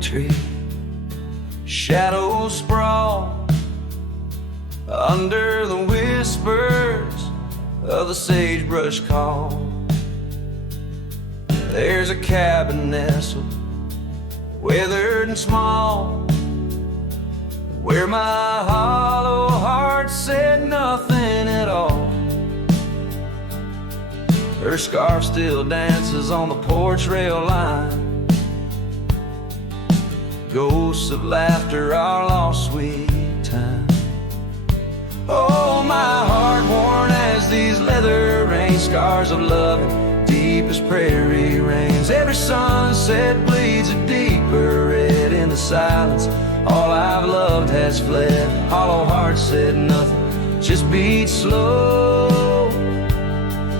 oak tree. Shadows sprawl under the whispers of the sagebrush call. There's a cabin nestled, weathered and small, where my hollow heart said nothing at all. Her scarf still dances on the porch rail line, ghosts of laughter, our lost sweet time. Oh, my heart worn as these leather rain scars of loving, deep as prairie rains. Every sunset bleeds a deeper red in the silence. All I've loved has fled. Hollow heart said nothing, just beat slow.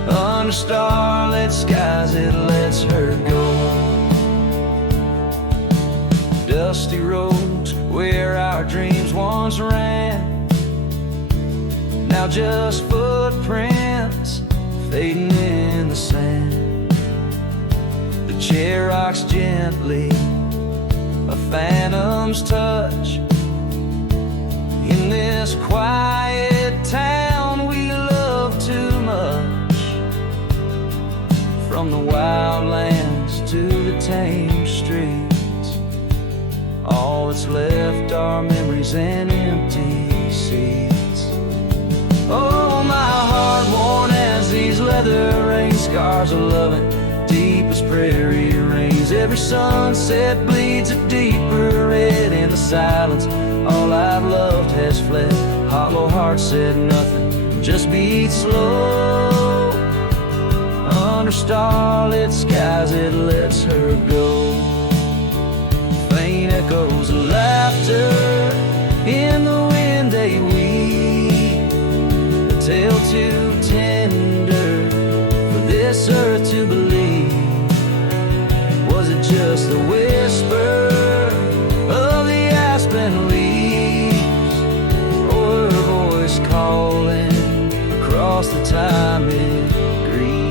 Under starlit skies it lets her go. Dusty roads where our dreams once ran, now just footprints fading in the sand. The chair rocks gently, a phantom's touch. In this quiet town we love too much. From the wild lands to the tame streets, all that's left are memories and empty seats. Oh, my heart worn as these leather rain scars of loving, deep as prairie rains. Every sunset bleeds a deeper red in the silence. All I've loved has fled. Hollow heart said nothing, just beat slow. Under starlit skies it lets her go. Faint echoes of laughter in the wind they weave, a tale too tender for this earth to believe. Was it just the whisper of the aspen leaves, or her voice calling across the time it grieved?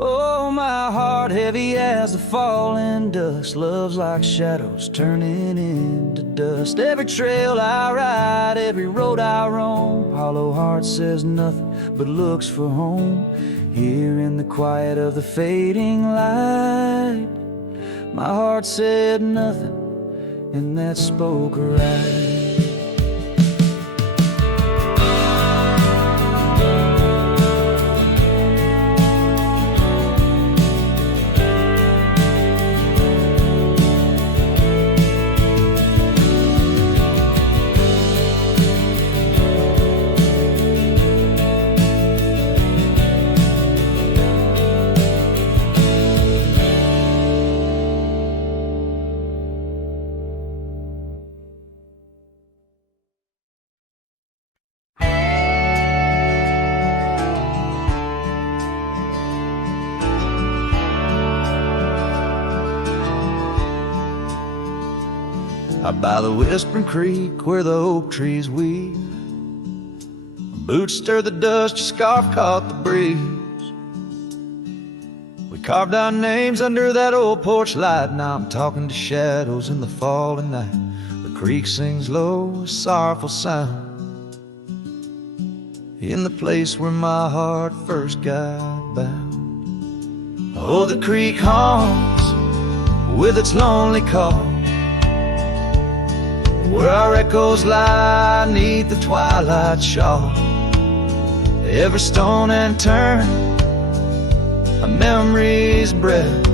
Oh, my heart heavy as the falling dusk, love's like shadows turning into dust. Every trail I ride, every road I roam, hollow heart says nothing but looks for home. Here in the quiet of the fading light, my heart said nothing, and that spoke right. Out by the whispering creek where the oak trees weave, boots stir the dust, your scarf caught the breeze. We carved our names under that old porch light. Now I'm talking to shadows in the falling night. The creek sings low, a sorrowful sound, in the place where my heart first got bound. Oh, the creek haunts with its lonely call, where our echoes lie neath the twilight shawl. Every stone and turn, a memory's breath.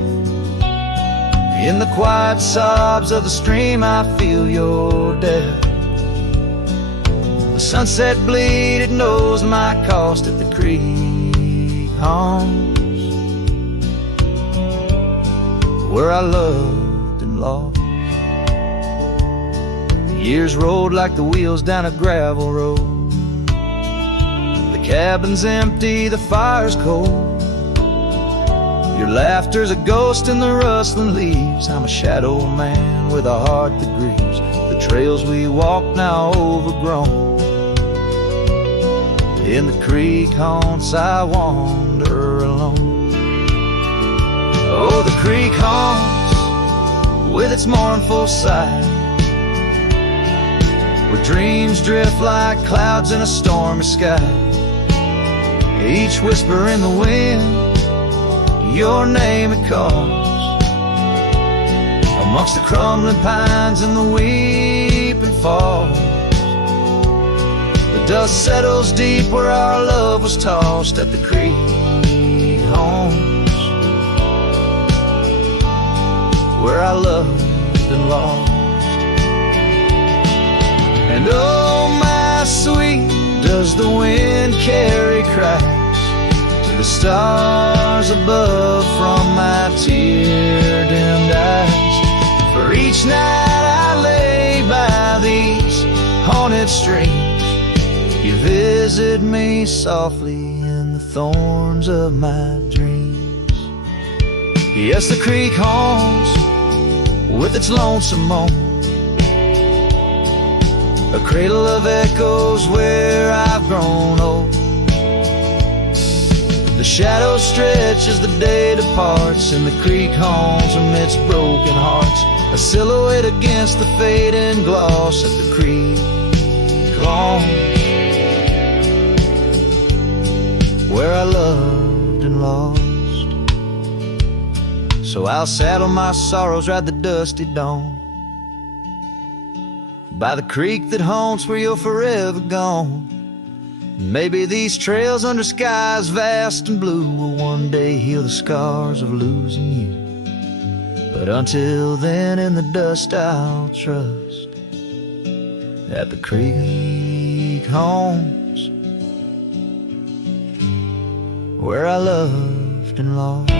In the quiet sobs of the stream I feel your death. The sunset bleed, it knows my cost at the creek haunts, where I loved and lost. Years rolled like the wheels down a gravel road. The cabin's empty, the fire's cold. Your laughter's a ghost in the rustling leaves. I'm a shadow man with a heart that grieves. The trails we walk now overgrown. In the creek haunts I wander alone. Oh, the creek haunts with its mournful sigh, where dreams drift like clouds in a stormy sky. Each whisper in the wind, your name it calls, amongst the crumbling pines and the weeping falls. The dust settles deep where our love was tossed at the creek homes, where I loved and lost. And oh, my sweet, does the wind carry cracks to the stars above from my tear-dimmed eyes? For each night I lay by these haunted streams, you visit me softly in the thorns of my dreams. Yes, the creek haunts with its lonesome moan, a cradle of echoes where I've grown old. The shadows stretch as the day departs, and the creek haunts amidst broken hearts, a silhouette against the fading gloss at the creek haunts, where I loved and lost. So I'll saddle my sorrows, ride the dusty dawn by the creek that haunts where you're forever gone. Maybe these trails under skies vast and blue will one day heal the scars of losing you. But until then, in the dust I'll trust at the creek haunts, where I loved and lost.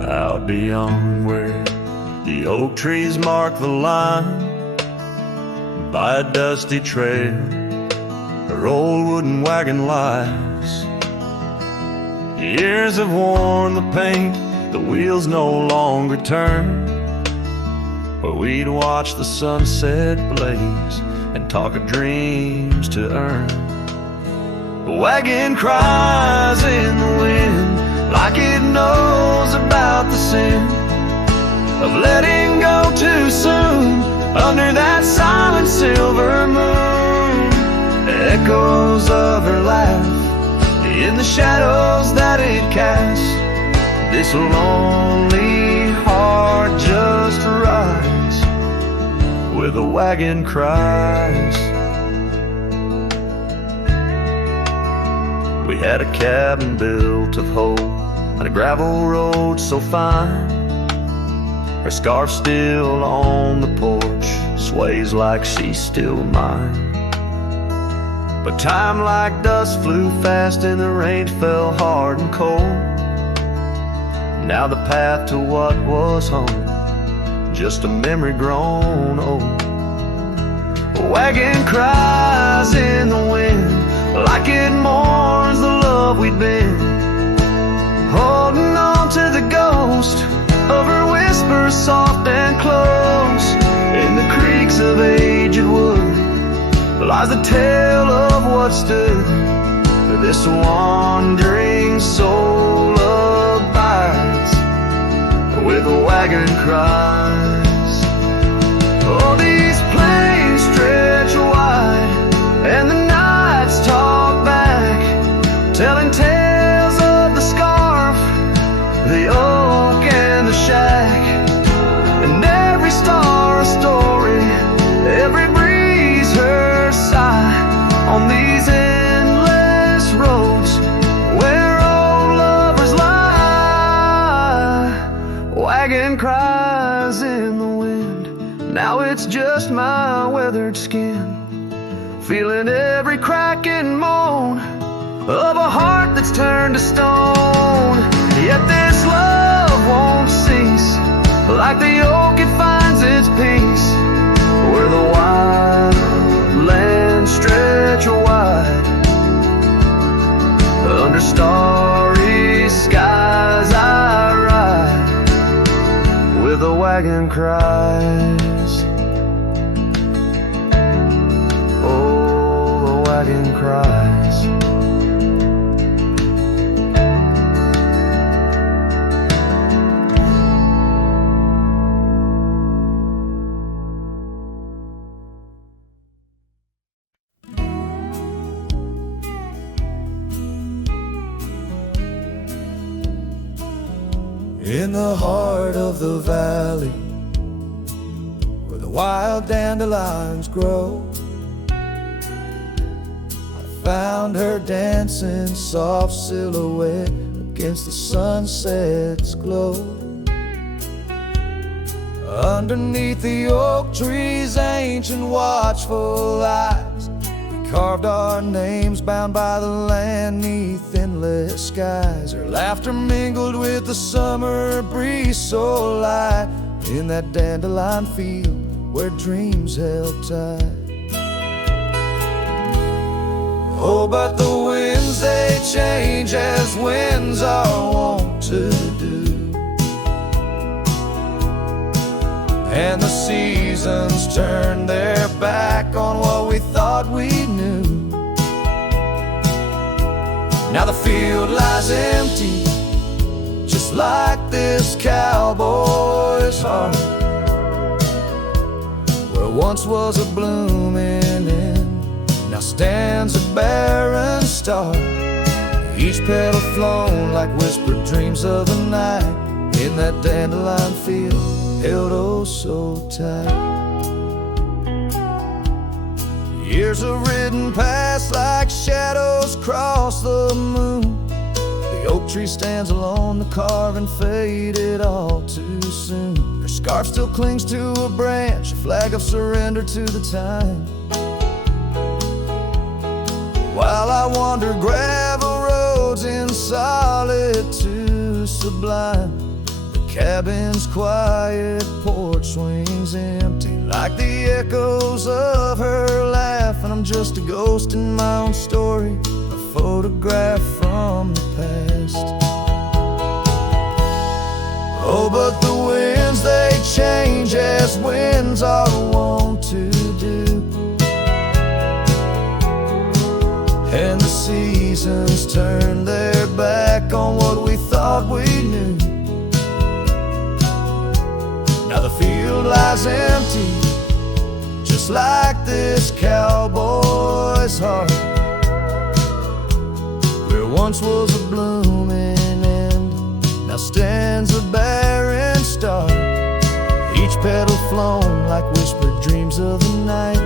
Out beyond where the oak trees mark the line, by a dusty trail her old wooden wagon lies. Years have worn the paint, the wheels no longer turn, where we'd watch the sunset blaze and talk of dreams to earn. The wagon cries in the wind like it knows about the sin of letting go too soon under that silent silver moon. Echoes of her laugh in the shadows that it casts, this lonely heart just rides where the wagon cries. We had a cabin built of hope on a gravel road so fine, her scarf still on the porch sways like she's still mine. But time like dust flew fast and the rain fell hard and cold. Now the path to what was home, just a memory grown old. A wagon cries in the wind like it mourns the love we'd been, holding on to the ghost of her whisper soft and close. In the creaks of aged wood lies the tale of what stood this wandering soul abides with a wagon cries. Oh, these plains stretch wide and the nights talk back, telling tales of the scarf, the oak and the shack, and every star a story, every breeze her sigh on these endless roads where old lovers lie. Wagon cries in the wind, now it's just my weathered skin, feeling every crack and moan of a heart that's turned to stone. Yet this love won't cease, like the oak it finds its peace where the wild lands stretch wide wagon cries. Oh, the wagon cries. In the heart of the valley, where the wild dandelions grow, I found her dancing, soft silhouette against the sunset's glow. Underneath the oak tree's ancient watchful eyes, we carved our names bound by the land 'neath endless skies. Her laughter mingled with the summer breeze so light, in that dandelion field where dreams held tight. Oh, but the winds, they change as winds are wont to do, and the seasons turn their back on what we thought we knew. Now the field lies empty, just like this cowboy's heart, where once was a blooming end, now stands a barren star. Each petal flown like whispered dreams of the night, in that dandelion field held oh so tight. Years have ridden past like shadows cross the moon. The oak tree stands alone, the carving faded all too soon. Her scarf still clings to a branch, a flag of surrender to the time. While I wander gravel roads in solitude sublime, the cabin's quiet porch swings empty, like the echoes of her laugh. And I'm just a ghost in my own story, a photograph from the past. Oh, but the winds, they change as winds are wont to do, and the seasons turn their back on what we thought we knew. Now the field lies empty, just like this cowboy's heart, where once was a blooming end, now stands a barren star. Each petal flown like whispered dreams of the night,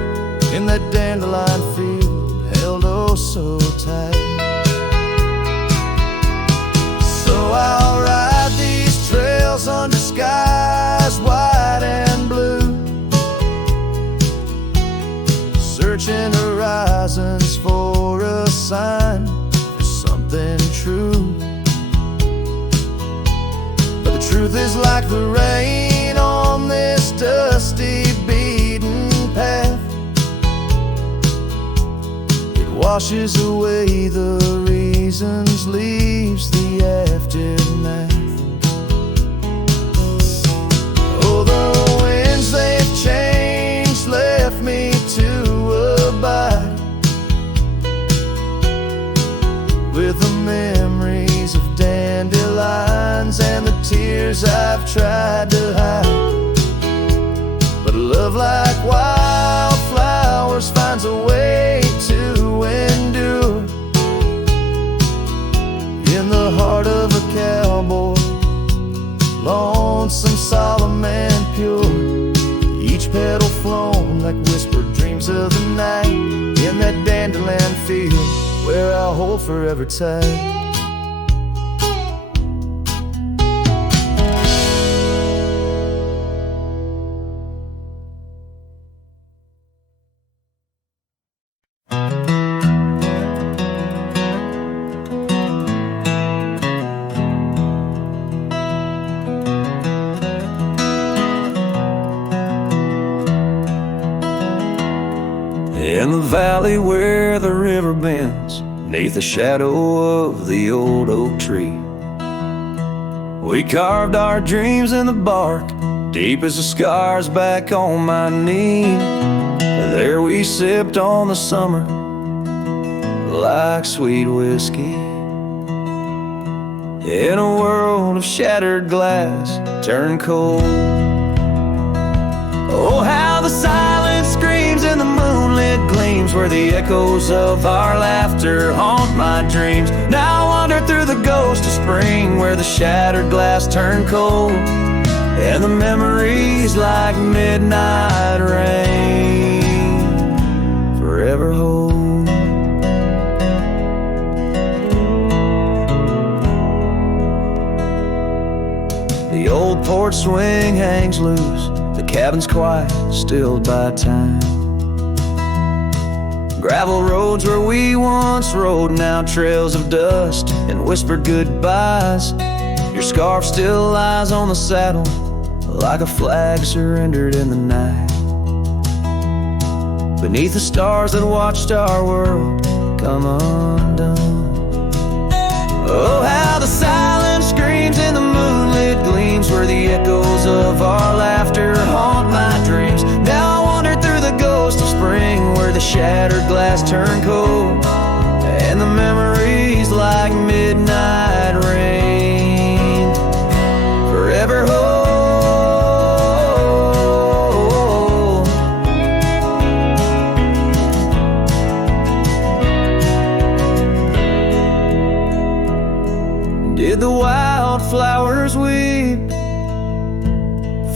in that dandelion field held oh so tight. So I'll ride these trails under skies white and blue, searching horizons for a sign for something true. But the truth is like the rain on this dusty beaten path, it washes away the reasons, leaves the aftermath. Oh, the winds, they've changed, left me to abide with the memories of dandelions and the tears I've tried to hide. But love like wildflowers finds a way to endure, in the heart of a cowboy, lonesome, solemn and pure. Each petal flown like whispered dreams of the night, in that dandelion field where I'll hold forever tight. In the valley where the river bends, 'neath the shadow of the old oak tree, we carved our dreams in the bark Deep as the scars back on my knee, there we sipped on the summer like sweet whiskey. In a world of shattered glass turned cold. Oh, how the silence screams and the moonlit gleams, where the echoes of our laughter haunt my dreams. Now I wander through the ghost of spring, where the shattered glass turned cold, and the memories like midnight rain forever hold. The old porch swing hangs loose, the cabin's quiet, stilled by time. Gravel roads where we once rode, now trails of dust and whispered goodbyes. Your scarf still lies on the saddle like a flag surrendered in the night, beneath the stars that watched our world come undone. Oh, how the silence screams and the moonlit gleams, where the echoes of our laughter haunt my dreams. Now I wander through the ghost of spring, where the shattered glass turned cold, and the memories like midnight rain forever hold. Did the wildflowers weep,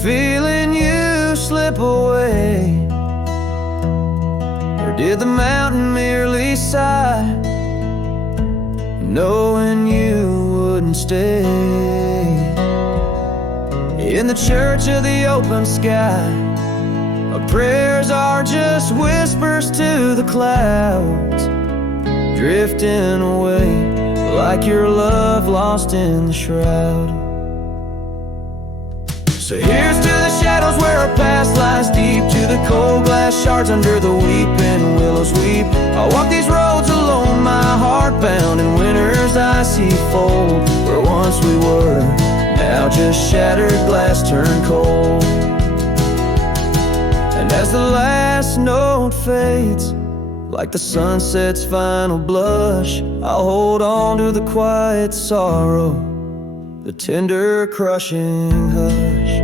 feeling you slip away? Or did the mountain merely sigh, knowing you wouldn't stay? In the church of the open sky, our prayers are just whispers to the clouds, drifting away like your love lost in the shroud. So here's to the shadows where our past lies deep, to the cold glass shards under the weeping willows weep. I walk these roads alone, my heart bound in winter's icy fold, where once we were, now just shattered glass turned cold. And as the last note fades, like the sunset's final blush, I'll hold on to the quiet sorrow, the tender crushing hush.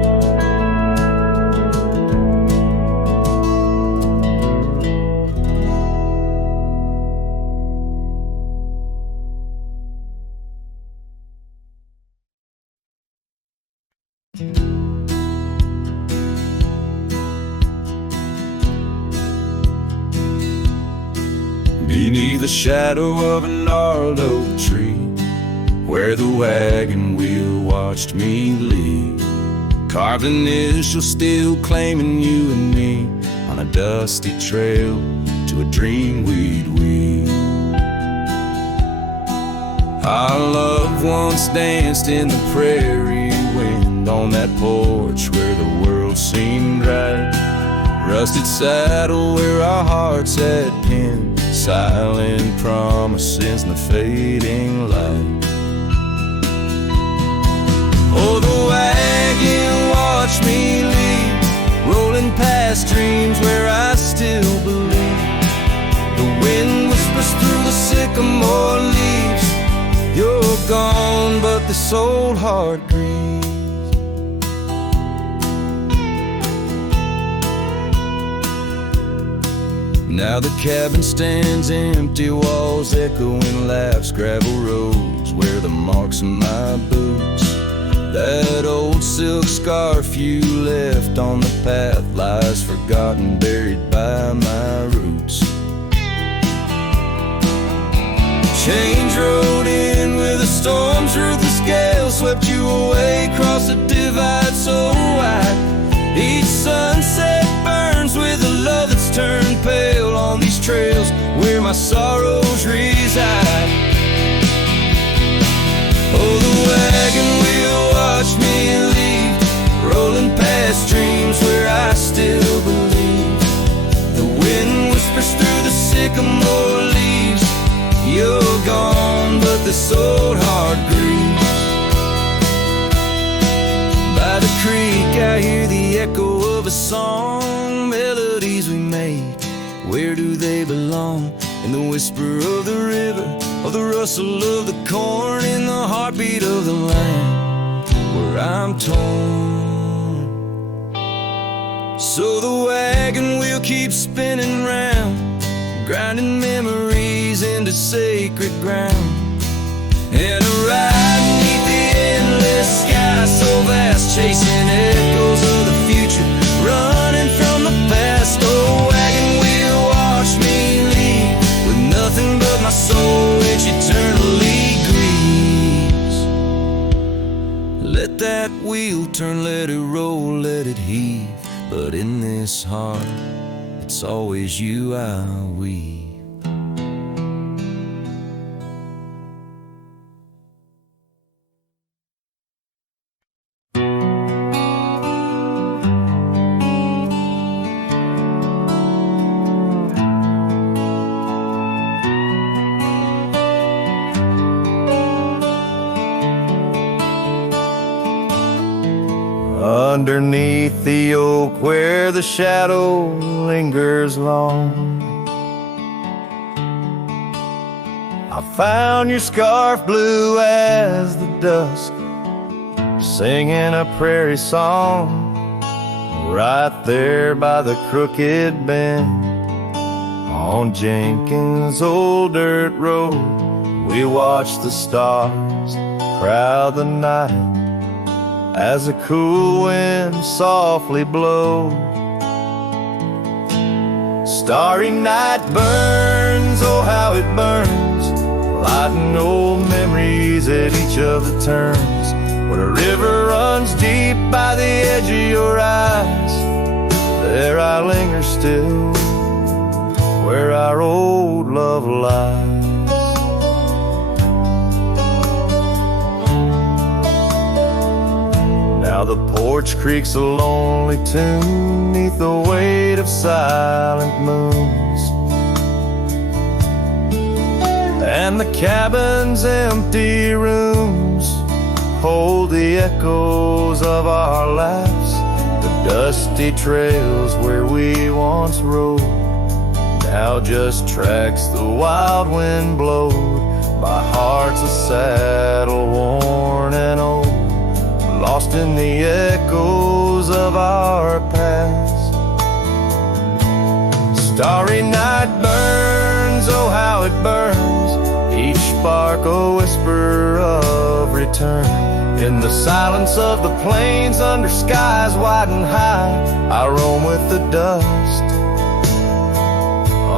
Beneath the shadow of a gnarled oak tree, where the wagon wheel watched me leave, carved initials still claiming you and me, on a dusty trail to a dream we'd weave. Our loved ones danced in the prairie wind, on that porch where the world seemed right, rusted saddle where our hearts had pinned, silent promises in the fading light. Oh, the wagon watched me leave, rolling past dreams where I still believe. The wind whispers through the sycamore leaves, you're gone, but this old heart grieves. Now the cabin stands empty, walls echoing laughs, gravel roads where the marks of my boots. That old silk scarf you left on the path lies forgotten, buried by my roots. Change rode in with a storm's ruthless gale, swept you away across a divide so wide. Each sunset burns with a love that's turned pale on these trails where my sorrows reside. Oh, the wagon wheel watched me leave, rolling past dreams where I still believe. The wind whispers through the sycamore leaves, you're gone, but this old heart grieves. By the creek I hear the echo of a song. Melodies we make, where do they belong? In the whisper of the river, or the rustle of the corn, in the heartbeat of the land where I'm torn. So the wagon wheel keeps spinning round, grinding memories into sacred ground. And a ride beneath the endless sky so vast, chasing echoes of the future, running from the past. Oh, wagon wheel, watch me leave, with nothing but my soul which eternally grieves. Let that wheel turn, let it roll, let it heave, but in this heart, it's always you I weave. Underneath the oak where the shadow lingers long, I found your scarf blue as the dusk, singing a prairie song. Right there by the crooked bend on Jenkins' old dirt road, we watched the stars crowd the night as a cool wind softly blows. Starry night burns, oh how it burns, lighting old memories at each of the turns. When a river runs deep by the edge of your eyes, there I linger still, where our old love lies. Now the porch creaks a lonely tune neath the weight of silent moons, and the cabin's empty rooms hold the echoes of our laughs. The dusty trails where we once rode now just tracks the wild wind blowed. My heart's a saddle worn and old, lost in the echoes of our past. Starry night burns, oh how it burns, each spark a whisper of return. In the silence of the plains under skies wide and high, I roam with the dust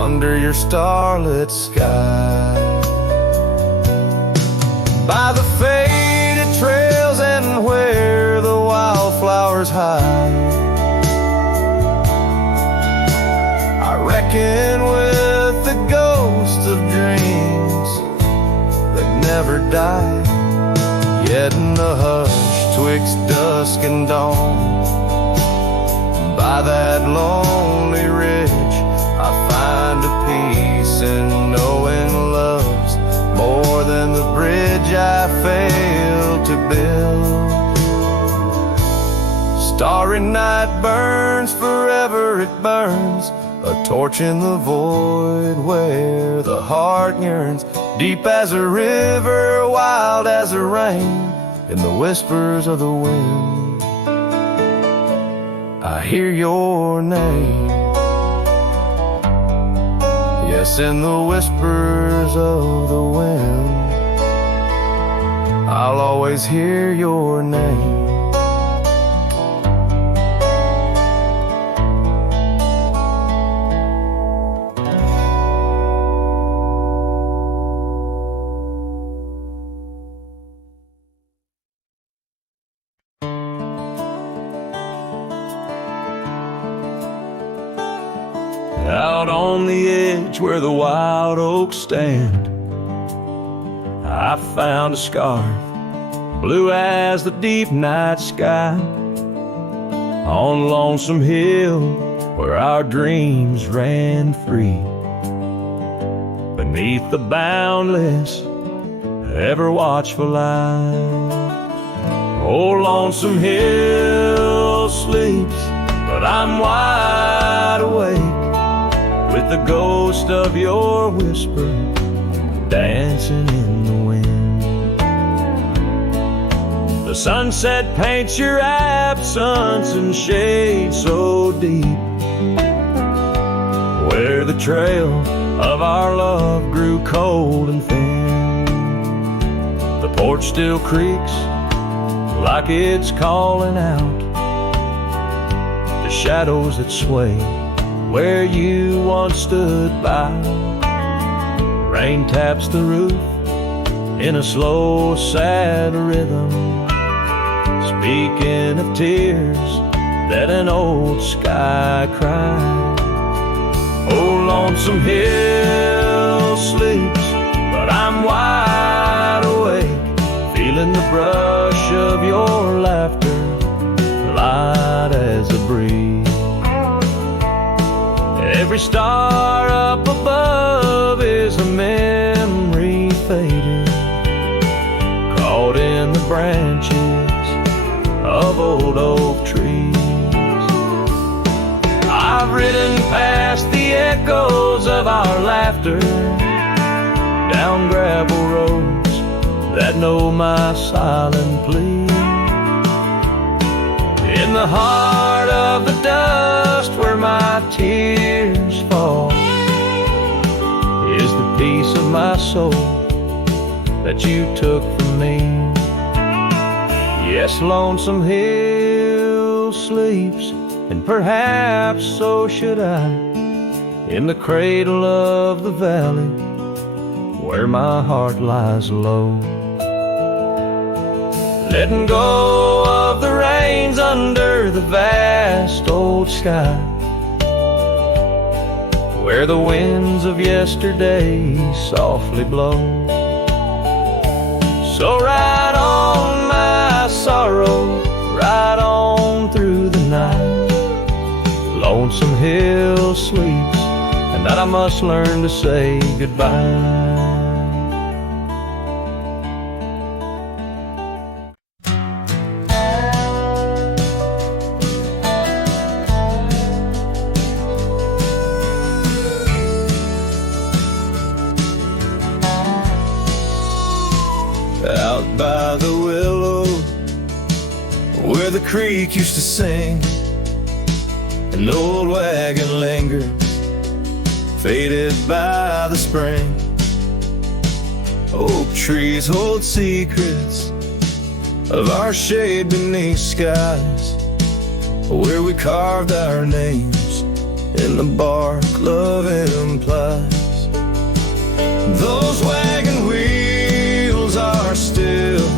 under your starlit sky. By the faded trails and where the wildflowers hide, I reckon with the ghosts of dreams that never die. Yet in the hush twixt dusk and dawn, by that lonely ridge, I find a peace in knowing love's more than the bridge I failed to build. Starry night burns, forever it burns, a torch in the void where the heart yearns. Deep as a river, wild as a rain, in the whispers of the wind, I hear your name. Yes, in the whispers of the wind, I'll always hear your name. Out on the edge where the wild oaks stand, I found a scarf, blue as the deep night sky, on Lonesome Hill where our dreams ran free, beneath the boundless, ever watchful eye. Oh, Lonesome Hill, sleeps, but I'm wide awake with the ghost of your whisper dancing in the wind. The sunset paints your absence in shade so deep, where the trail of our love grew cold and thin. The porch still creaks like it's calling out the shadows that sway where you once stood by. Rain taps the roof in a slow, sad rhythm, speaking of tears that an old sky cried. Oh, Lonesome Hill sleeps, but I'm wide awake, feeling the brush of your laughter, light as a breeze. Every star up above is a memory faded, caught in the branches of old oak trees. I've ridden past the echoes of our laughter, down gravel roads that know my silent plea. In the heart of the dust where my tears fall is the piece of my soul that you took from me. Yes, Lonesome Hill sleeps, and perhaps so should I, in the cradle of the valley where my heart lies low. Letting go of the reins under the vast old sky, where the winds of yesterday softly blow. So ride on, my sorrow, ride on through the night. Lonesome Hill sleeps, and that I must learn to say goodbye. Out by the willow, where the creek used to sing, an old wagon lingered, faded by the spring. Oak trees hold secrets of our shade beneath skies, where we carved our names in the bark love implies. Those wagon wheels are still,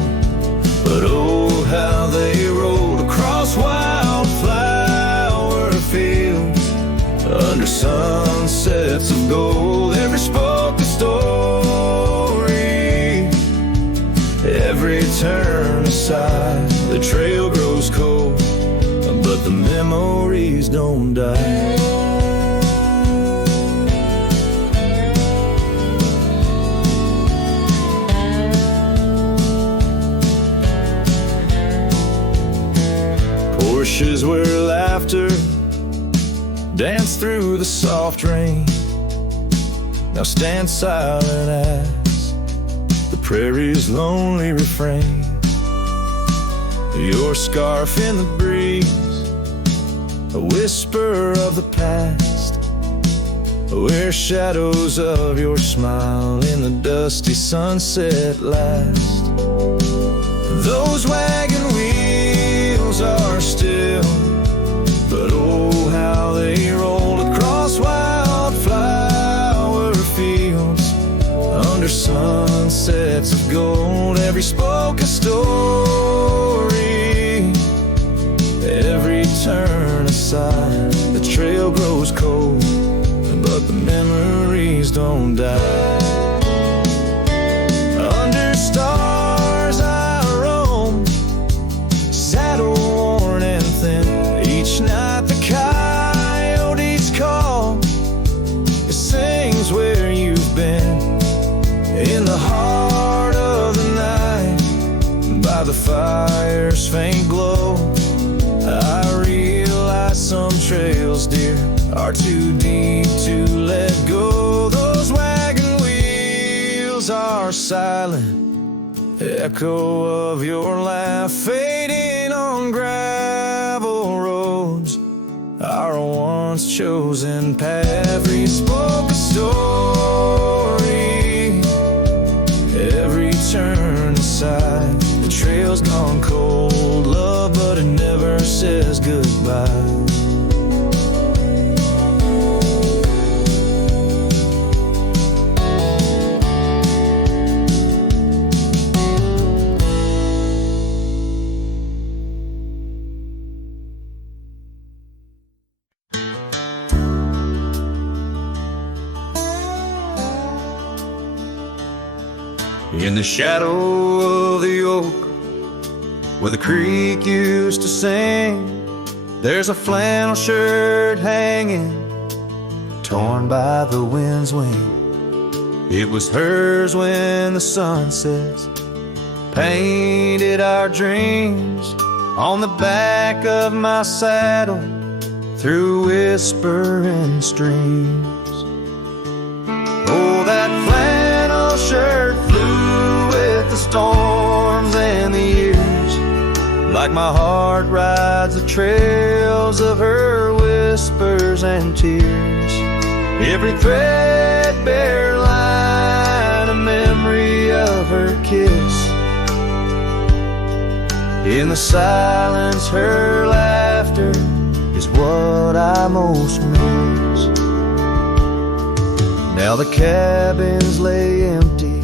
but oh how they rolled across wildflower fields, under sunsets of gold. Every spoke a story, every turn aside the trail grows cold, but the memories don't die. Porches where laughter danced through the soft rain now stand silent as the prairie's lonely refrain. Your scarf in the breeze, a whisper of the past, where shadows of your smile in the dusty sunset last. Those wagon wheels are still, but oh how they rolled across wildflower fields, under sunsets of gold. Every spoke a story, every turn aside the trail grows cold, but the memories don't die. Under stars I roam, saddle worn and thin. Each night the coyotes call, it sings where you've been. In the heart of the night, by the fire's faint glow, I read are too deep to let go. Those wagon wheels are silent, echo of your laugh fading on gravel roads. Our once chosen path, we spoke a story. Every turn aside, the trail's gone cold, love, but it never says goodbye. In the shadow of the oak, where the creek used to sing, there's a flannel shirt hanging, torn by the wind's wing. It was hers when the sunsets painted our dreams on the back of my saddle through whispering streams. Oh, that flannel shirt flew with the storms and the years, like my heart rides the trails of her whispers and tears. Every threadbare line, a memory of her kiss. In the silence, her laughter is what I most miss. Now the cabins lay empty,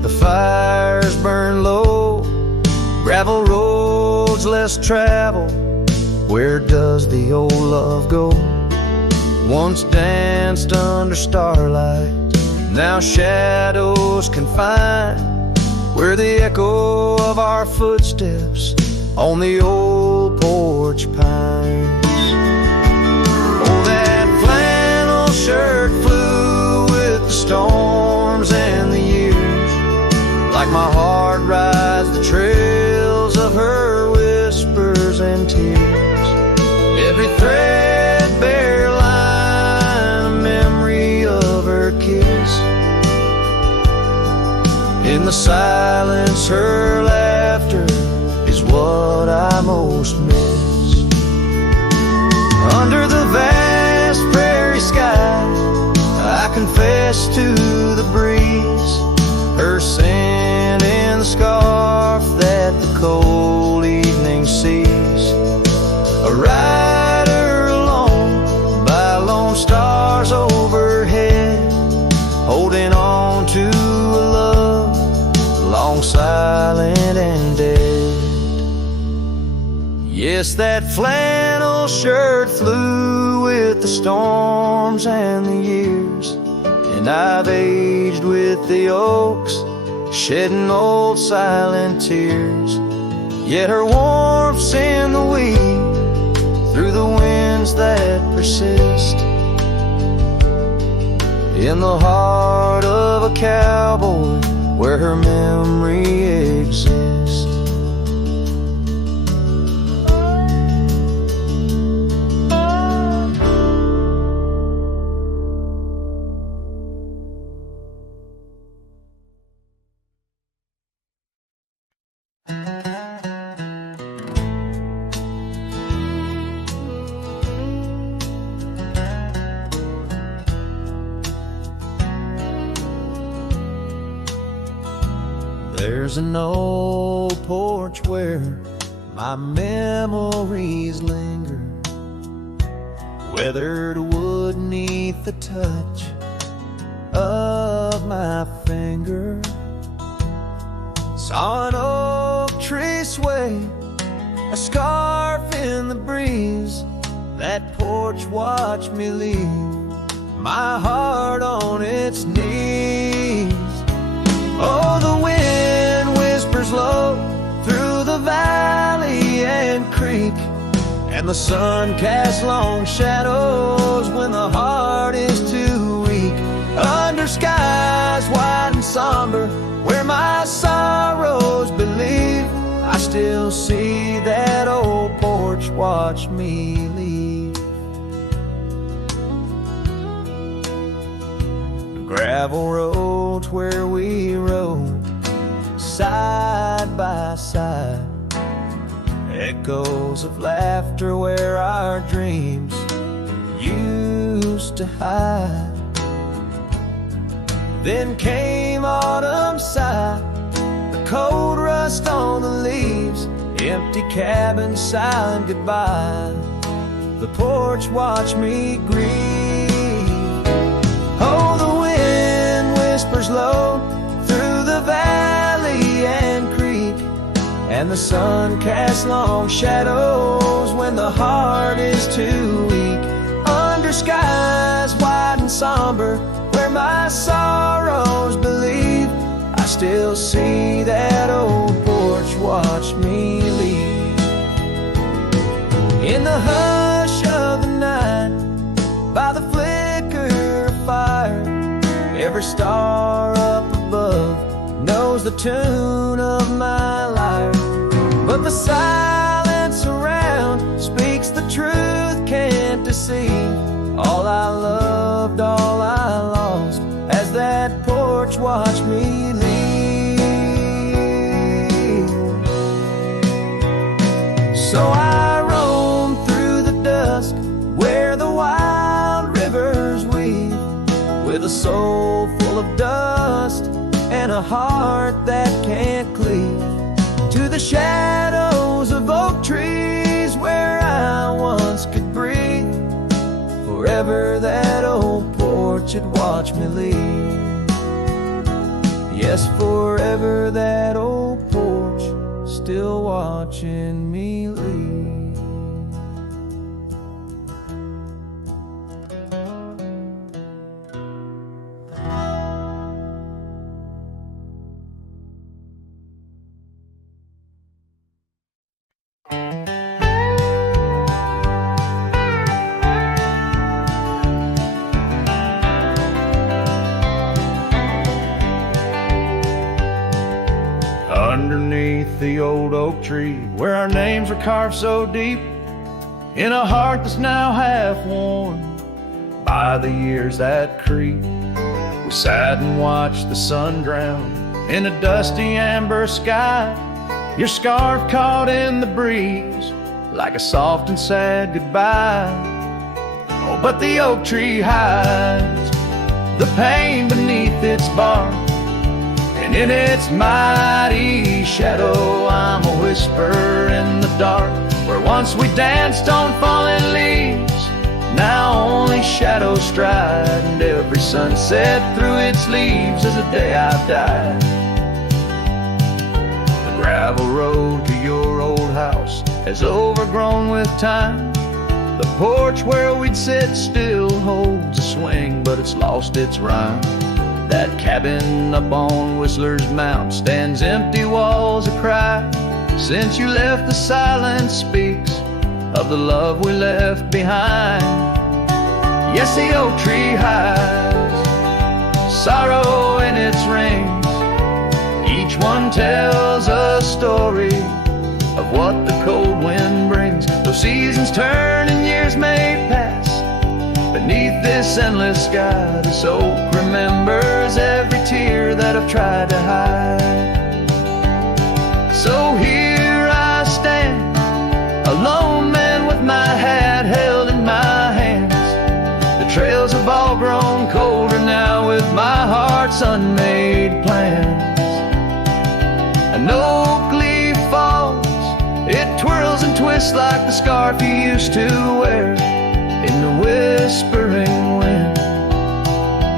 the fires burn low, gravel roads less traveled. Where does the old love go? Once danced under starlight, now shadows confine, where the echo of our footsteps on the old porch pines. Oh, that flannel shirt flew with the storms and the years, like my heart rides the trails of her whispers and tears. Every threadbare line, a memory of her kiss. In the silence, her laughter is what I most miss. Under the vast prairie sky, I confess to the breeze, her scent in the scarf that the cold evening sees. A rider alone by lone stars overhead, holding on to a love long silent and dead. Yes, that flannel shirt flew with the storms and the years, and I've aged with the oaks, shedding old silent tears. Yet her warmth's in the weed, through the winds that persist, in the heart of a cowboy where her memory exists. There's an old porch where my memories linger, weathered wood neath the touch of my finger. Saw an oak tree sway, a scarf in the breeze. That porch watched me leave, my heart on its knees. Oh, the wind whispers low through the valley and creek, and the sun casts long shadows when the heart is too weak. Under skies wide and somber, where my sorrows believe, I still see that old porch watch me leave. gravel roads where we rode side by side, echoes of laughter where our dreams used to hide. Then came autumn sigh, the cold rust on the leaves, empty cabin silent goodbye. The porch watched me grieve. Oh, the wind whispers low through the valley and creek, and the sun casts long shadows when the heart is too weak. Under skies wide and somber, where my sorrows believe, I still see that old porch watch me leave. In the hush of the night, by the flicker of fire, every star up above knows the tune of my lyre. But the silence around speaks the truth, can't deceive. All I loved, all I lost, as that porch watched me leave. So I roam through the dusk where the wild rivers weave, with a soul full of dust and a heart that can't cleave, to the shadows of oak trees where I once could breathe. Forever that old porch had watched me leave. Yes, forever that old porch still watching me leave. Underneath the old oak tree, where our names were carved so deep, in a heart that's now half worn by the years that creep, we sat and watched the sun drown in a dusty amber sky, your scarf caught in the breeze like a soft and sad goodbye. Oh, but the oak tree hides the pain beneath its bark, and in its mighty shadow I'm a whisper in the dark. Where once we danced on falling leaves, now only shadows stride, and every sunset through its leaves is a day I've died. The gravel road to your old house has overgrown with time. The porch where we'd sit still holds a swing, but it's lost its rhyme. That cabin up on Whistler's Mount stands empty walls a cry. Since you left, the silence speaks of the love we left behind. Yes, the oak tree hides sorrow in its rings. Each one tells a story of what the cold wind brings. Though seasons turn and years may pass, beneath this endless sky, this oak remembers every tear that I've tried to hide. So here I stand, a lone man with my hat held in my hands. The trails have all grown colder now with my heart's unmade plans. An oak leaf falls, it twirls and twists like the scarf you used to wear. In the whispering wind,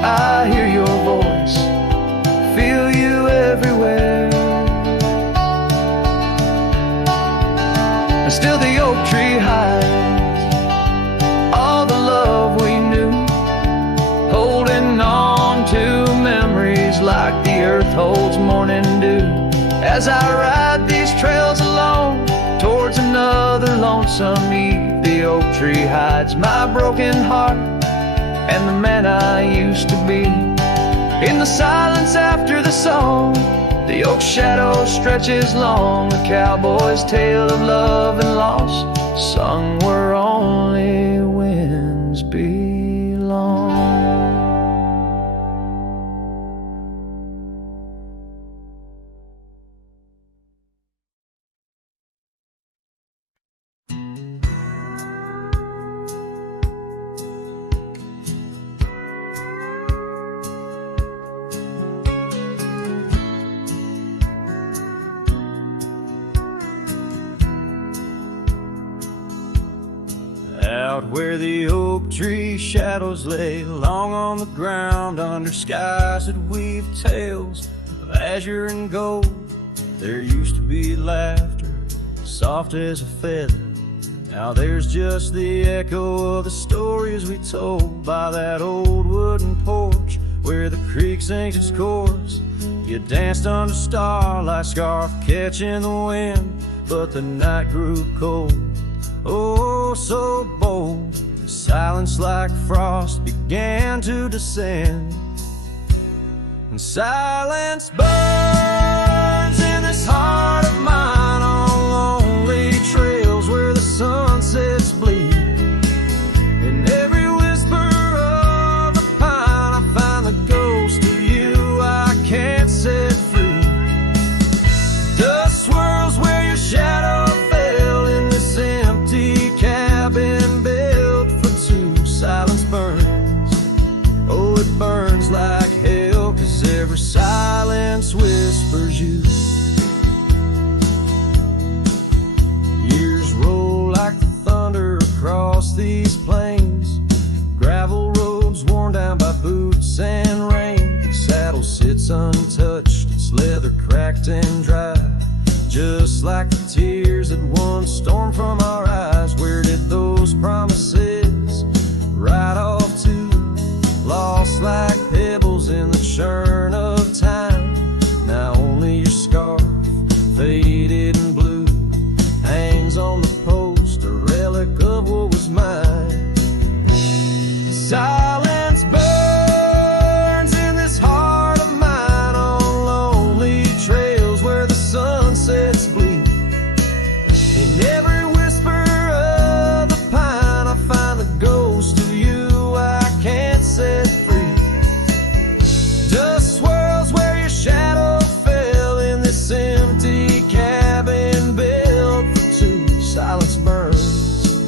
I hear your voice, feel you everywhere. And still the oak tree hides all the love we knew, holding on to memories like the earth holds morning dew. As I ride these trails alone towards another lonesome eve, the oak tree hides my broken heart and the man I used to be. In the silence after the song, the oak shadow stretches long, a cowboy's tale of love and loss, sung where only winds belong. Out where the oak tree shadows lay long on the ground, under skies that weave tales of azure and gold, there used to be laughter soft as a feather. Now there's just the echo of the stories we told by that old wooden porch where the creek sings its chorus. You danced under starlight, scarf catching the wind, but the night grew cold, oh so bold. Silence like frost began to descend, and silence burns in this heart of mine on lonely trails where the sunsets bleed. In every whisper of the pine I find the ghost of you I can't set free. Dust swirls where your shadow fell in this empty cabin built for two. Silence burns, oh it burns like hell, 'cause every silence whispers you. Years roll like the thunder across these plains, gravel roads worn down by boots and rain. The saddle sits untouched, its leather cracked and dry, just like the tears that once stormed from our eyes. Where did those promises ride off to? Lost like pebbles in the churn of time. Now only your scarf, faded and blue, hangs on the post, a relic of what was mine. Silence burns in this heart of mine on lonely trails where the sunsets bleed. In every whisper of the pine I find the ghost of you I can't set free. Dust swirls where your shadow fell in this empty cabin built for two. Silence burns,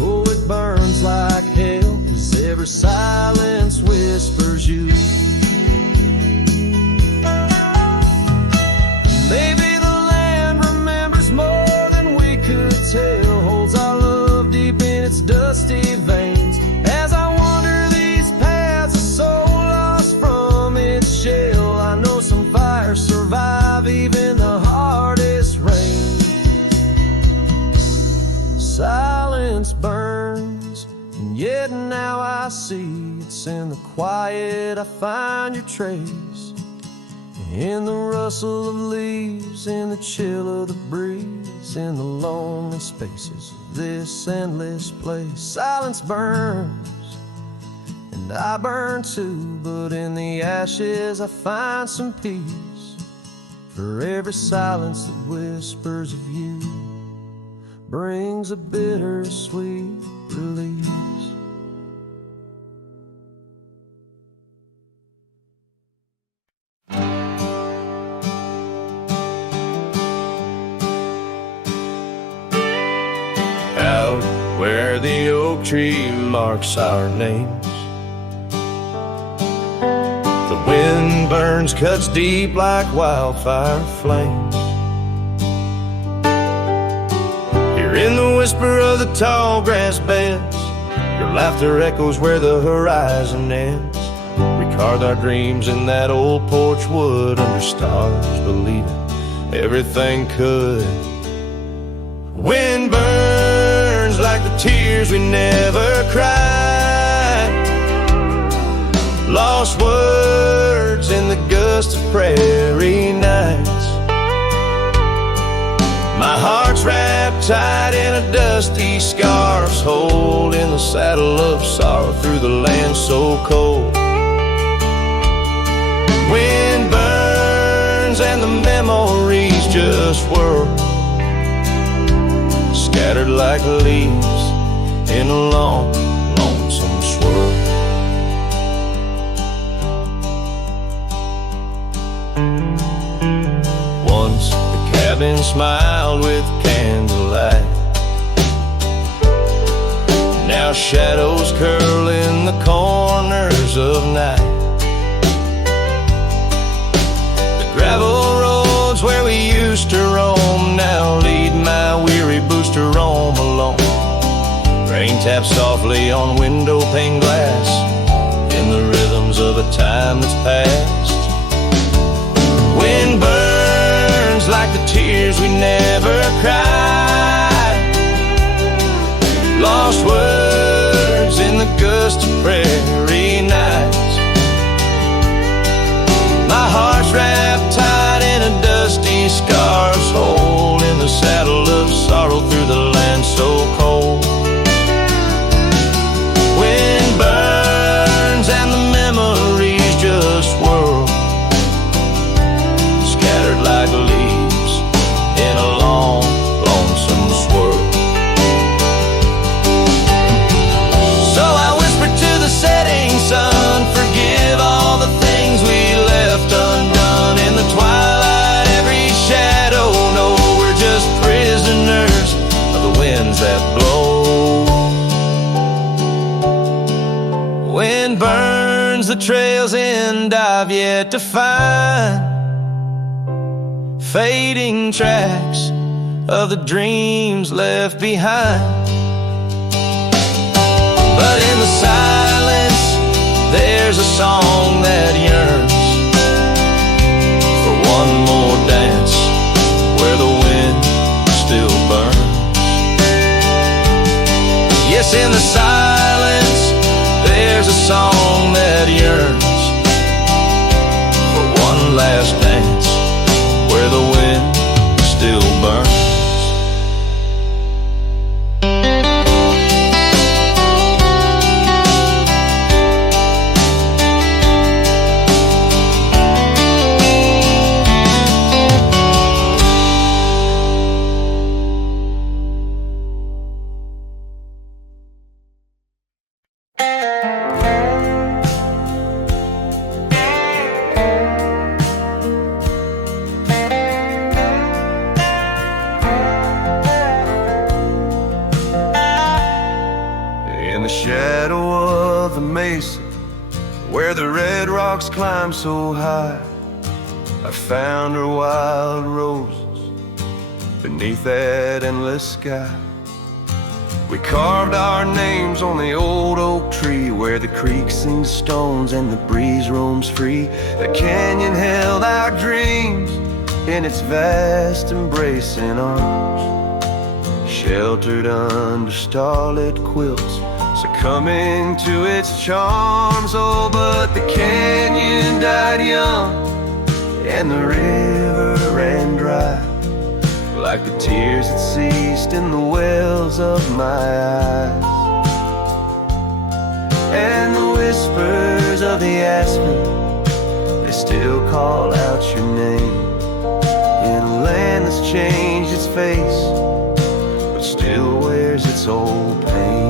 oh it burns like hell, 'cause every silence whispers you. Maybe the land remembers more than we could tell, holds our love deep in its dusty veins. As I wander these paths, a soul lost from its shell, I know some fires survive even the hardest rain. Silence burns, and yet now I see it's in the quiet I find your trace. In the rustle of leaves, in the chill of the breeze, in the lonely spaces of this endless place. Silence burns, and I burn too, but in the ashes I find some peace. For every silence that whispers of you brings a bittersweet release. Out where the oak tree marks our names, the wind burns, cuts deep like wildfire flames. Here in the whisper of the tall grass beds, your laughter echoes where the horizon ends. We carved our dreams in that old porch wood under stars, believing everything could. Wind burns like the tears we never cried, lost words in the gusts of prairie nights. My heart's wrapped tight in a dusty scarf's hold, in the saddle of sorrow through the land so cold. Wind burns and the memories just whirl, scattered like leaves in a long, lonesome swirl. Once the cabin smiled with candlelight, now shadows curl in the corners of night. The gravel roads where we used to roam now lead my weary booster home alone. Rain taps softly on window pane glass in the rhythms of a time that's past. Wind burns like the tears we never cried. Lost words in the gusty prairie nights. My heart's wrapped tight in a dusty scarf's hole in the saddle of sorrow through the land so cold. Wind burns and the memories just whirl, scattered like leaves in a long, lonesome swirl. So I whisper to the setting sun, forgive all the things we left undone in the twilight. Every shadow, no, we're just prisoners of the winds that blow. Wind burns the trails and I've yet to find fading tracks of the dreams left behind. But in the silence there's a song that yearns for one more dance where the wind still burns. Yes, in the silence there's a song that yearns for one last dance where the wind still burns. Where the red rocks climb so high, I found her wild roses beneath that endless sky. We carved our names on the old oak tree where the creek sings stones and the breeze roams free. That canyon held our dreams in its vast embracing arms, sheltered under starlit quilts, succumbing to its charms. Oh, but the canyon died young and the river ran dry, like the tears that ceased in the wells of my eyes. And the whispers of the aspen, they still call out your name in a land that's changed its face but still wears its old pain.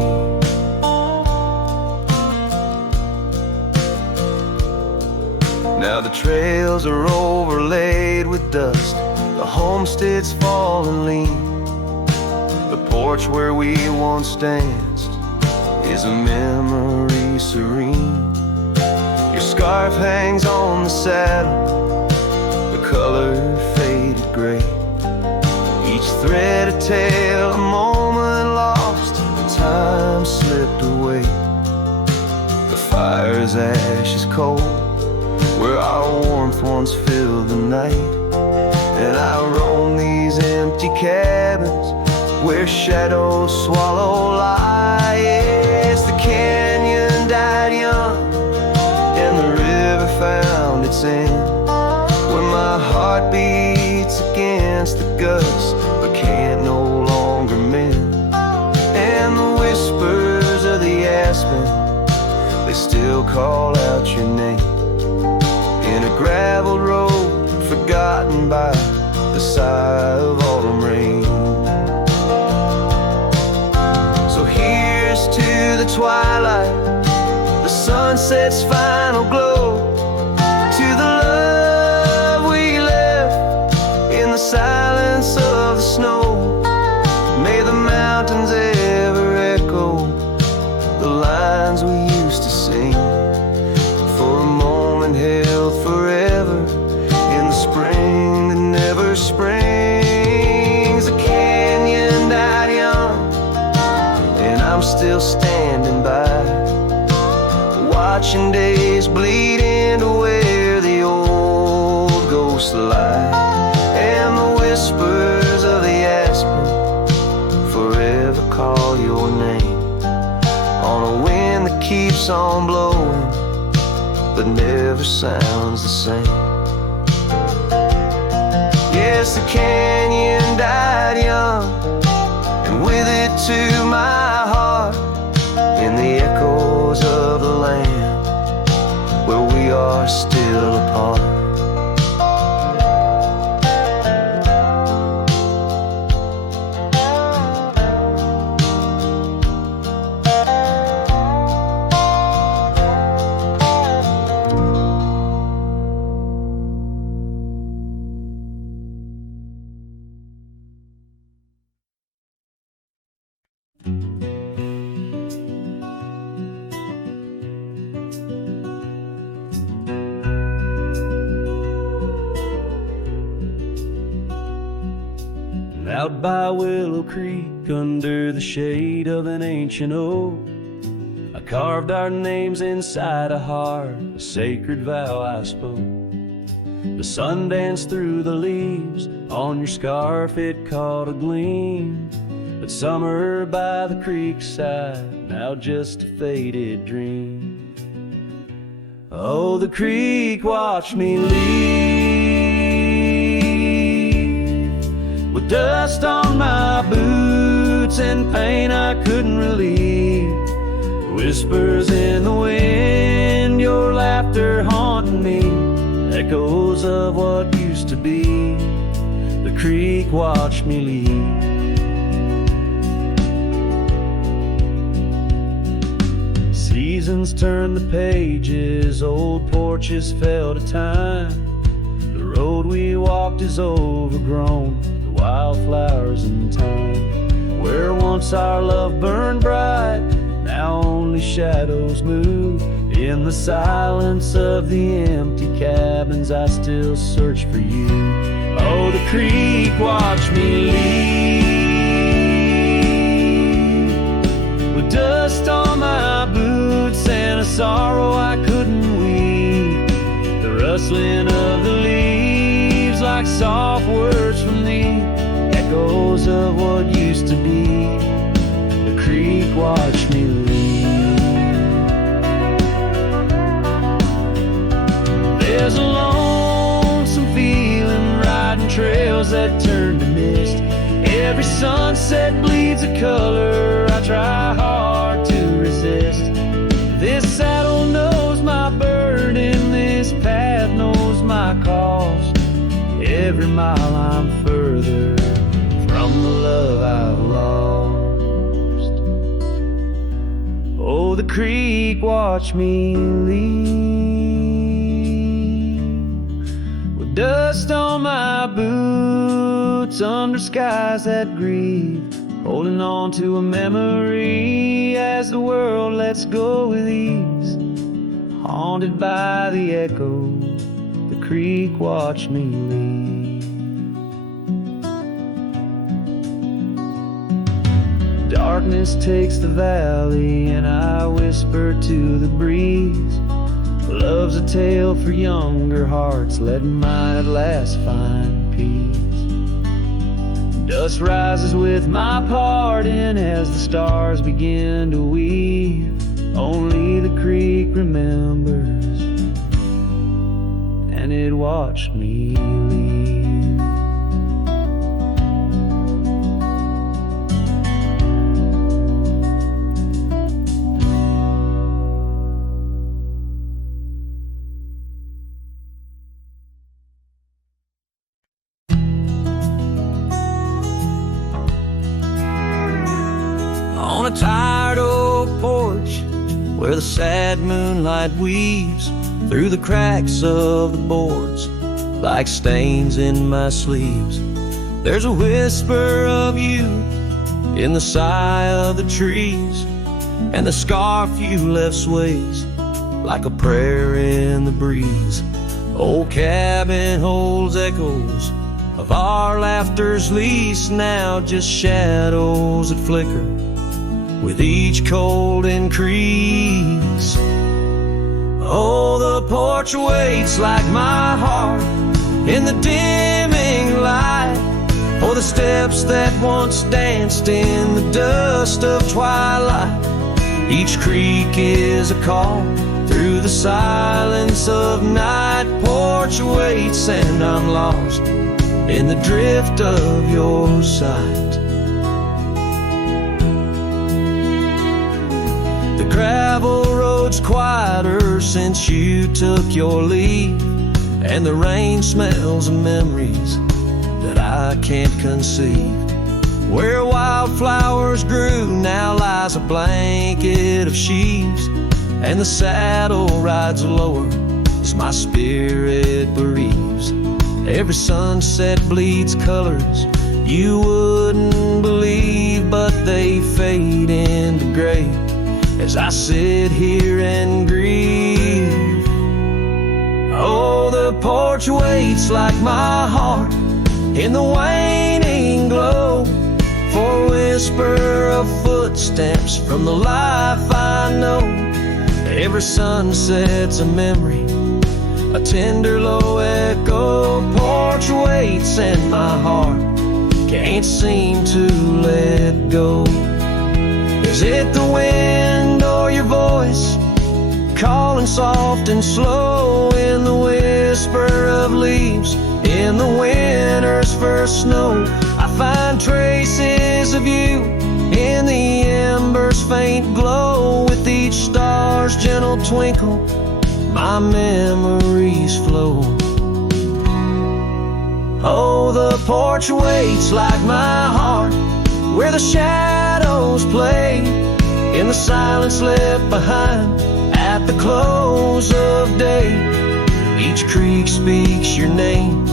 Now the trails are overlaid with dust, the homestead's fallen lean. The porch where we once danced is a memory serene. Your scarf hangs on the saddle, the color faded gray. Each thread a tale, a moment lost, and time slipped away. The fire's ashes cold where our warmth once filled the night, and I roam these empty cabins where shadows swallow light. Yes, the canyon died young and the river found its end, when my heart beats against the gusts but can't no longer mend. And the whispers of the aspen, they still call out your name in a graveled road forgotten by the sigh of autumn rain. So here's to the twilight, the sunset's final glow, to the love we left in the silence of the snow. May the mountains ever echo the lines we used to sing, for a moment held forever in the spring that never springs. The canyon died young and I I'm still standing by, watching days bleed into where the old ghosts lie, and the whispers of the aspen forever call your name on a wind that keeps on blowing but never sounds the same. Yes, the canyon died young, and with it too my heart, in the echoes of the land where we are still apart. Out by Willow Creek, under the shade of an ancient oak, I carved our names inside a heart, a sacred vow I spoke. The sun danced through the leaves, on your scarf it caught a gleam. But summer by the creek side, now just a faded dream. Oh, the creek watched me leave, with dust on my boots and pain I couldn't relieve. Whispers in the wind, your laughter haunting me, echoes of what used to be. The creek watched me leave. Seasons turned the pages, old porches fell to time. The road we walked is overgrown, the wildflowers in time. Where once our love burned bright, now only shadows move. In the silence of the empty cabins, I still search for you. Oh, the creek watched me leave, with dust on my boots and a sorrow I couldn't weep. The rustling of the leaves like soft words from thee, echoes of what used to be. The creek watched me leave. There's a lonesome feeling riding trails that turn to mist. Every sunset bleeds a color I try hard to resist. This saddle knows my burden, this path knows my cost. Every mile I'm further from the love I've lost. Oh, the creek watched me leave, with dust on my boots, under skies that grieve, holding on to a memory as the world lets go with ease. Haunted by the echo, the creek watched me leave. Darkness takes the valley and I whisper to the breeze. Love's a tale for younger hearts, let mine at last find peace. Dust rises with my pardon as the stars begin to weave. Only the creek remembers, and it watched me leave. On a tired oak porch where the sad moonlight weaves through the cracks of the boards like stains in my sleeves, there's a whisper of you in the sigh of the trees, and the scarf you left sways like a prayer in the breeze. Old cabin holds echoes of our laughter's lease, now just shadows that flicker with each cold increase. Oh, the porch waits like my heart in the dimming light, for the steps that once danced in the dust of twilight. Each creak is a call through the silence of night. Porch waits and I'm lost in the drift of your sight. The gravel road's quieter since you took your leave, and the rain smells of memories that I can't conceive. Where wildflowers grew now lies a blanket of sheaves, and the saddle rides lower as my spirit bereaves. Every sunset bleeds colors you wouldn't believe, but they fade into gray as I sit here and grieve. Oh, the porch waits like my heart in the waning glow, for a whisper of footsteps from the life I know. Every sunset's a memory, a tender low echo. Porch waits and my heart can't seem to let go. Is it the wind or your voice calling soft and slow in the whisper of leaves in the winter's first snow? I find traces of you in the embers' faint glow. With each star's gentle twinkle, my memories flow. Oh, the porch waits like my heart, where the shadows play in the silence left behind at the close of day. Each creek speaks your name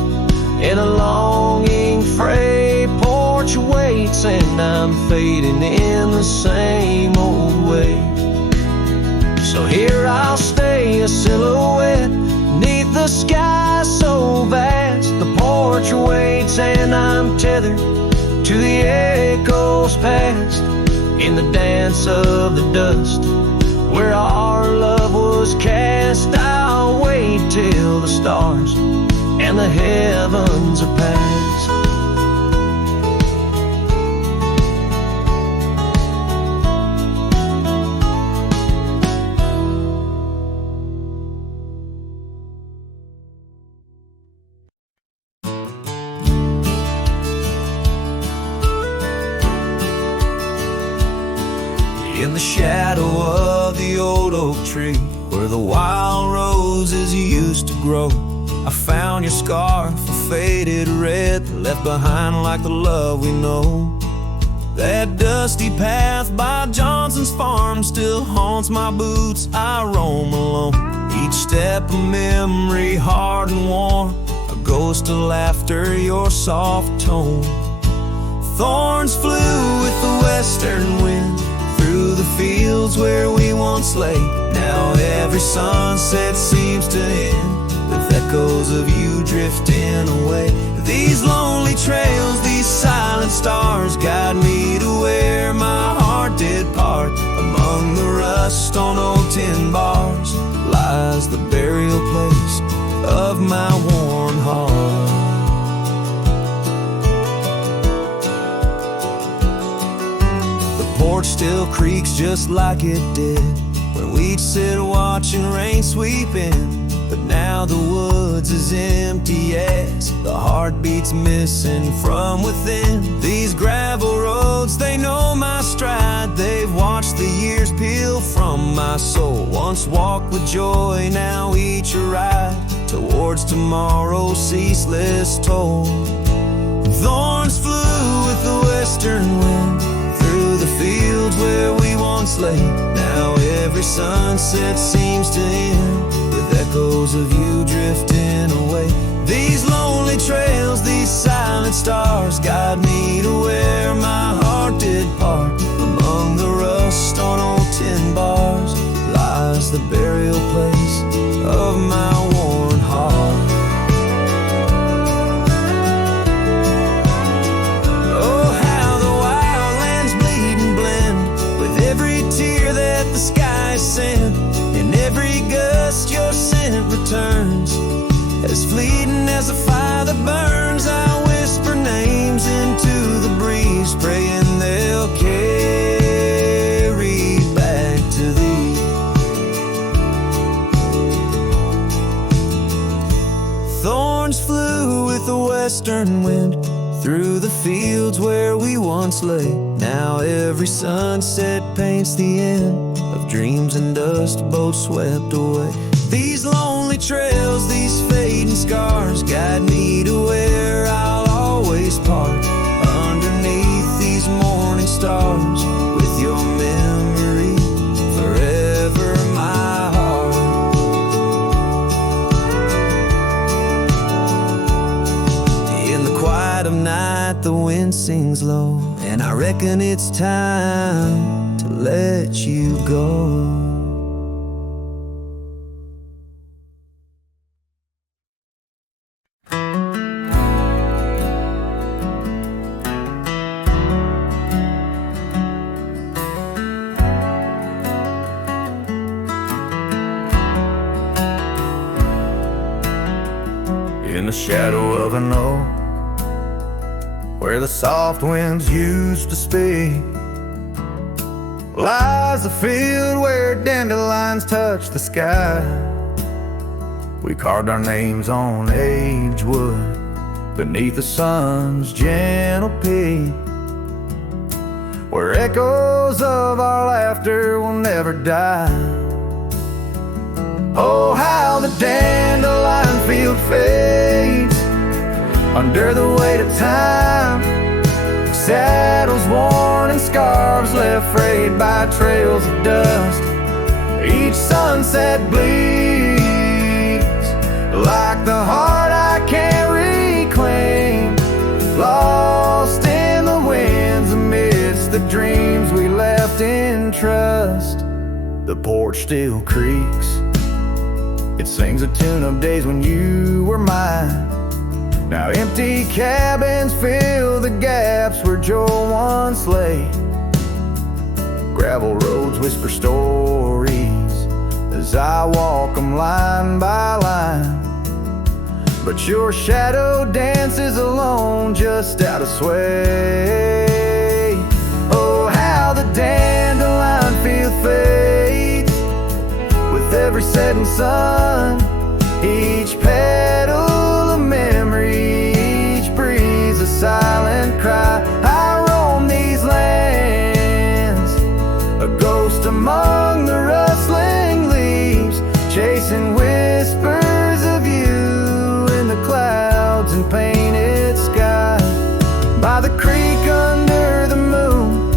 in a longing fray. Porch waits and I'm fading in the same old way. So here I'll stay, a silhouette neath the sky so vast. The porch waits and I'm tethered to the echoes past, in the dance of the dust where our love was cast. I'll wait till the stars and the heavens are past. In the shadow of the old oak tree, where the wild roses used to grow, I found your scarf, a faded red, left behind like the love we know. That dusty path by Johnson's farm still haunts my boots. I roam alone, each step a memory, hard and warm, a ghost of laughter, your soft tone. Thorns flew with the western wind through the fields where we once lay. Now every sunset seems to end with echoes of you drifting away. These lonely trails, these silent stars, guide me to where my heart did part. Among the rust on old tin bars lies the burial place of my worn heart. The porch still creaks just like it did when we'd sit watching rain sweep in. But now the woods is empty as the heartbeat's missing from within. These gravel roads, they know my stride. They've watched the years peel from my soul. Once walked with joy, now each a ride towards tomorrow's ceaseless toll. Thorns flew with the western wind through the fields where we once lay. Now every sunset seems to end with echoes of you drifting away. These lonely trails, these silent stars, guide me to where my heart did part. Among the rust on old tin bars lies the burial place of my worn heart. Oh, how the wildlands bleed and blend with the sky is sent. In every gust your scent returns. As fleeting as a fire that burns, I whisper names into the breeze, praying they'll carry back to thee. Thorns flew with the western wind through the fields where we once lay. Now every sunset paints the end of dreams and dust, both swept away. These lonely trails, these fading scars, guide me to where I'll always part. Underneath these morning stars, with your memory forever in my heart. In the quiet of night the wind sings low, and I reckon it's time to let you go. In the shadow of an oak, where the soft winds used to speak, lies a field where dandelions touch the sky. We carved our names on aged wood beneath the sun's gentle peak, where echoes of our laughter will never die. Oh, how the dandelion field fades under the weight of time. Saddles worn and scarves left frayed by trails of dust. Each sunset bleeds like the heart I can't reclaim, lost in the winds amidst the dreams we left in trust. The porch still creaks, it sings a tune of days when you were mine. Now empty cabins fill the gaps where joy once lay. Gravel roads whisper stories as I walk them line by line, but your shadow dances alone just out of sway. Oh, how the dandelion field fades with every setting sun. Each petal a memory, each breeze a silent cry. I roam these lands, a ghost among the rustling leaves, chasing whispers of you in the clouds and painted sky. By the creek under the moon,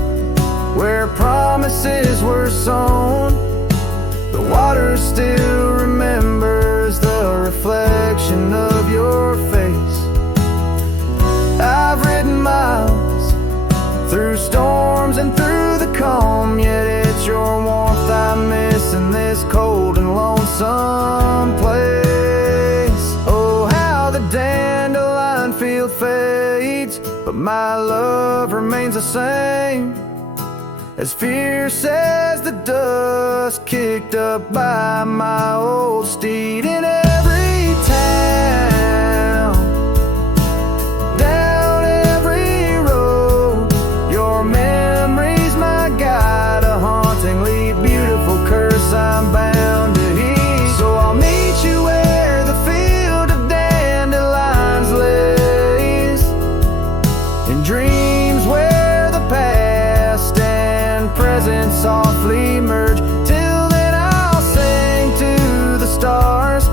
where promises were sown, the water still remembers the reflection of your face. I've ridden miles through storms and through the calm, yet it's your warmth I miss in this cold and lonesome place. Oh, how the dandelion field fades, but my love remains the same, as fierce as the dust kicked up by my old steed. In every town, down every road, your memory's my guide, a hauntingly beautiful curse I'm bound to heed. So I'll meet you where the field of dandelions lays, in dreams where the past and present softly merge. Till then I'll sing to the stars,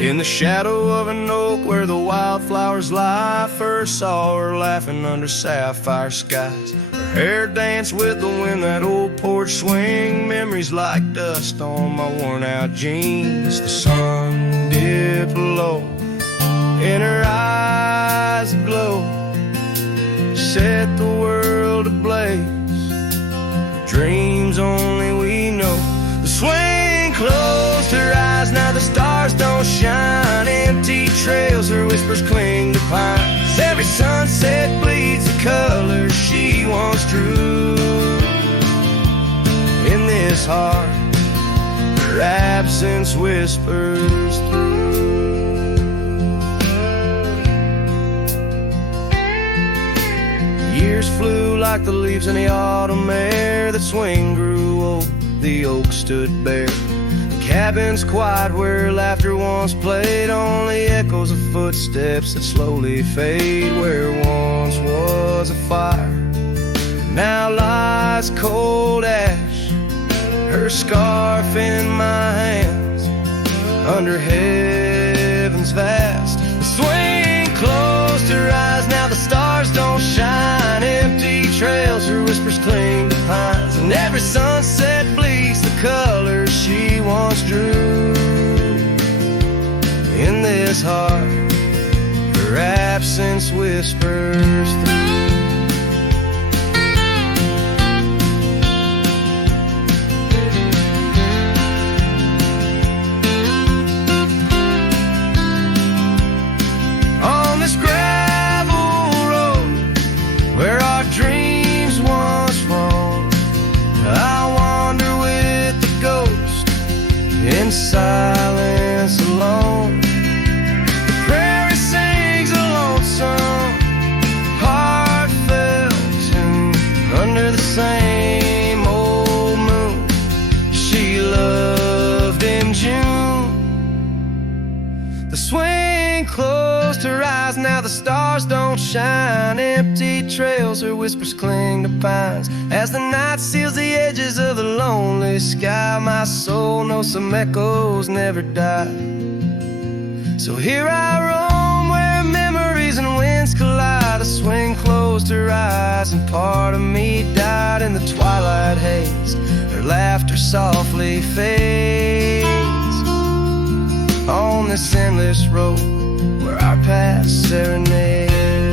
In the shadow of an oak where the wildflowers lie, first saw her laughing under sapphire skies. Her hair danced with the wind, that old porch swing. Memories like dust on my worn out jeans. The sun dipped low, in her eyes aglow, set the world ablaze. Dreams only we know. The swing closed her eyes, now the stars don't shine. Empty trails, her whispers cling to pines. Every sunset bleeds the colors she once drew. In this heart, her absence whispers through. Years flew like the leaves in the autumn air. That swing grew old, the oak stood bare. Cabins quiet where laughter once played, only echoes of footsteps that slowly fade. Where once was a fire, now lies cold ash. Her scarf in my hands, under heaven's vast. The swing closed her eyes, now the stars don't shine. Empty trails, her whispers cling to pines. And every sunset bleeds the colors she once drew. In this heart, her absence whispers through. On this gravel road where our dreams once roamed, I wander with the ghost in silence alone. The prairie sings a lonesome, heartfelt tune under the same old moon she loved in June. The swing closed her eyes, now the stars don't shine. Empty trails, her whispers cling to pines. As the night seals the edges of the lonely sky, my soul knows some echoes never die. So here I roam where memories and winds collide. The swing closed her eyes and part of me died in the twilight haze. Her laughter softly fades on this endless road where our past serenades.